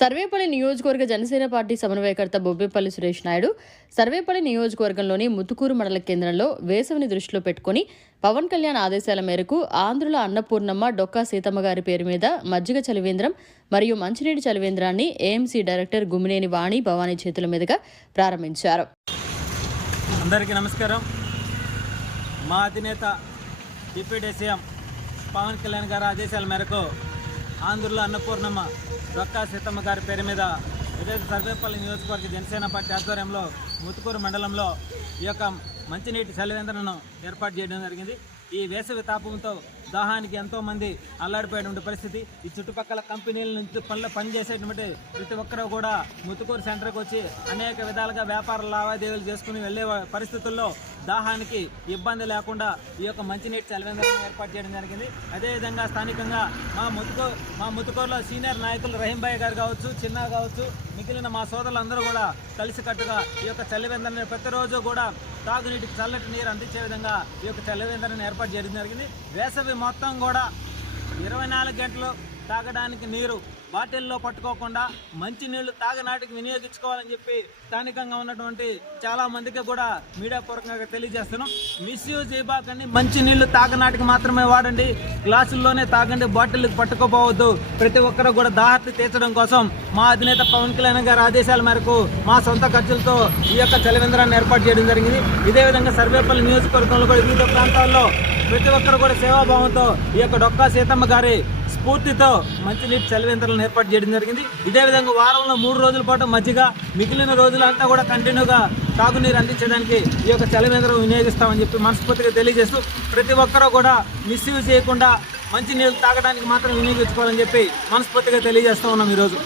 సర్వేపల్లి నియోజకవర్గ జనసేన పార్టీ సమన్వయకర్త బొబ్బేపల్లి సురేష్ నాయుడు సర్వేపల్లి నియోజకవర్గంలోని ముతుకూరు మండల కేంద్రంలో వేసవిని దృష్టిలో పెట్టుకుని పవన్ కళ్యాణ్ ఆదేశాల మేరకు ఆంధ్రుల అన్నపూర్ణమ్మ డొక్కా సీతమ్మ గారి పేరు మీద మజ్జిగ చలివేంద్రం మరియు మంచినీటి చలివేంద్రాన్ని ఏఎంసీ డైరెక్టర్ గుమ్మినేని వాణి భవానీ చేతుల మీదుగా ప్రారంభించారు. అందరికీ నమస్కారం. మా అధినేత డిప్యూటీ సీఎం పవన్ కళ్యాణ్ గారి ఆదేశాల మేరకు ఆంధ్రుల అన్నపూర్ణమ్మ డొక్కా సీతమ్మ గారి పేరు మీద ఏదైతే సర్వేపల్లి నియోజకవర్గ జనసేన పార్టీ ఆధ్వర్యంలో ముతుకూరు మండలంలో ఈ యొక్క మంచినీటి చలివేంద్రను ఏర్పాటు చేయడం జరిగింది. ఈ వేసవి తాపంతో దాహానికి ఎంతోమంది అల్లాడిపోయేటువంటి పరిస్థితి. ఈ చుట్టుపక్కల కంపెనీల నుంచి పనిచేసేటువంటి ప్రతి ఒక్కరూ కూడా ముతుకూరు సెంటర్కి వచ్చి అనేక విధాలుగా వ్యాపార లావాదేవీలు చేసుకుని వెళ్ళే పరిస్థితుల్లో దాహానికి ఇబ్బంది లేకుండా ఈ యొక్క మంచినీటి చలివేంద్రాన్ని ఏర్పాటు చేయడం జరిగింది. అదేవిధంగా స్థానికంగా మా ముతుకూరులో సీనియర్ నాయకులు రహీంబాయ్ గారు కావచ్చు, చిన్నా కావచ్చు, మిగిలిన మా సోదరులందరూ కూడా కలిసికట్టుగా ఈ యొక్క చలివేంద్రాన్ని ప్రతిరోజు కూడా తాగునీటికి చల్లటి నీరు అందించే విధంగా ఈ యొక్క చలివేంద్రాన్ని ఏర్పాటు చేయడం జరిగింది. వేసవి మొత్తం కూడా 24 గంటలు తాగడానికి నీరు బాటిల్లో పట్టుకోకుండా మంచి నీళ్లు తాగనాటికి వినియోగించుకోవాలని చెప్పి స్థానికంగా ఉన్నటువంటి చాలా మందికి కూడా మీడియా పూర్వకంగా తెలియజేస్తున్నాం. మిస్యూజ్ చేయబాకండి, మంచి నీళ్లు తాగనాటికి మాత్రమే వాడండి, గ్లాసుల్లోనే తాగండి, బాటిల్కి పట్టుకోపోవద్దు. ప్రతి ఒక్కరు కూడా దాహర్తి తీర్చడం కోసం మా అధినేత పవన్ కళ్యాణ్ గారి ఆదేశాల మేరకు మా సొంత ఖర్చులతో ఈ యొక్క చలివేంద్రాన్ని ఏర్పాటు చేయడం జరిగింది. ఇదే విధంగా సర్వేపల్లి నియోజకవర్గంలో కూడా వివిధ ప్రాంతాల్లో ప్రతి ఒక్కరు కూడా సేవాభావంతో ఈ యొక్క డొక్కా సీతమ్మ గారి స్ఫూర్తితో మంచినీటి చలివేంద్రాలను ఏర్పాటు చేయడం జరిగింది. ఇదే విధంగా వారంలో 3 రోజుల పాటు మజ్జిగ, మిగిలిన రోజులంతా కూడా కంటిన్యూగా తాగునీరు అందించడానికి ఈ యొక్క చలివేంద్రం వినియోగిస్తామని చెప్పి మనస్ఫూర్తిగా తెలియజేస్తూ ప్రతి ఒక్కరూ కూడా మిస్యూజ్ చేయకుండా మంచినీళ్ళు తాగడానికి మాత్రం వినియోగించుకోవాలని చెప్పి మనస్ఫూర్తిగా తెలియజేస్తూ ఉన్నాం. ఈరోజు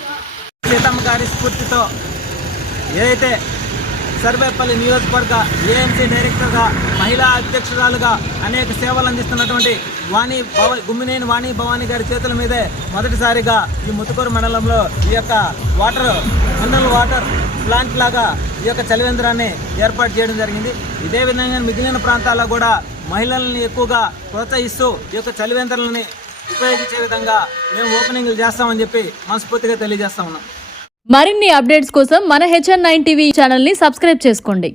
సీతమ్మ గారి స్ఫూర్తితో ఏదైతే సర్వేపల్లి నియోజకవర్గ ఏఎంసీ డైరెక్టర్గా, మహిళా అధ్యక్షురాలుగా అనేక సేవలు అందిస్తున్నటువంటి గుమ్మినేని వాణి భవానీ గారి చేతుల మీదే మొదటిసారిగా ఈ ముతుకూరు మండలంలో ఈ యొక్క మినరల్ వాటర్ ప్లాంట్ లాగా ఈ యొక్క చలివేంద్రాన్ని ఏర్పాటు చేయడం జరిగింది. ఇదే విధంగా మిగిలిన ప్రాంతాల్లో కూడా మహిళల్ని ఎక్కువగా ప్రోత్సహిస్తూ ఈ యొక్క చలివేంద్రాలని ఉపయోగించే విధంగా మేము ఓపెనింగ్లు చేస్తామని చెప్పి మనస్ఫూర్తిగా తెలియజేస్తా ఉన్నాం. మరిన్ని అప్డేట్స్ కోసం మన HN9 టీవీ ఛానల్ని సబ్స్క్రైబ్ చేసుకోండి.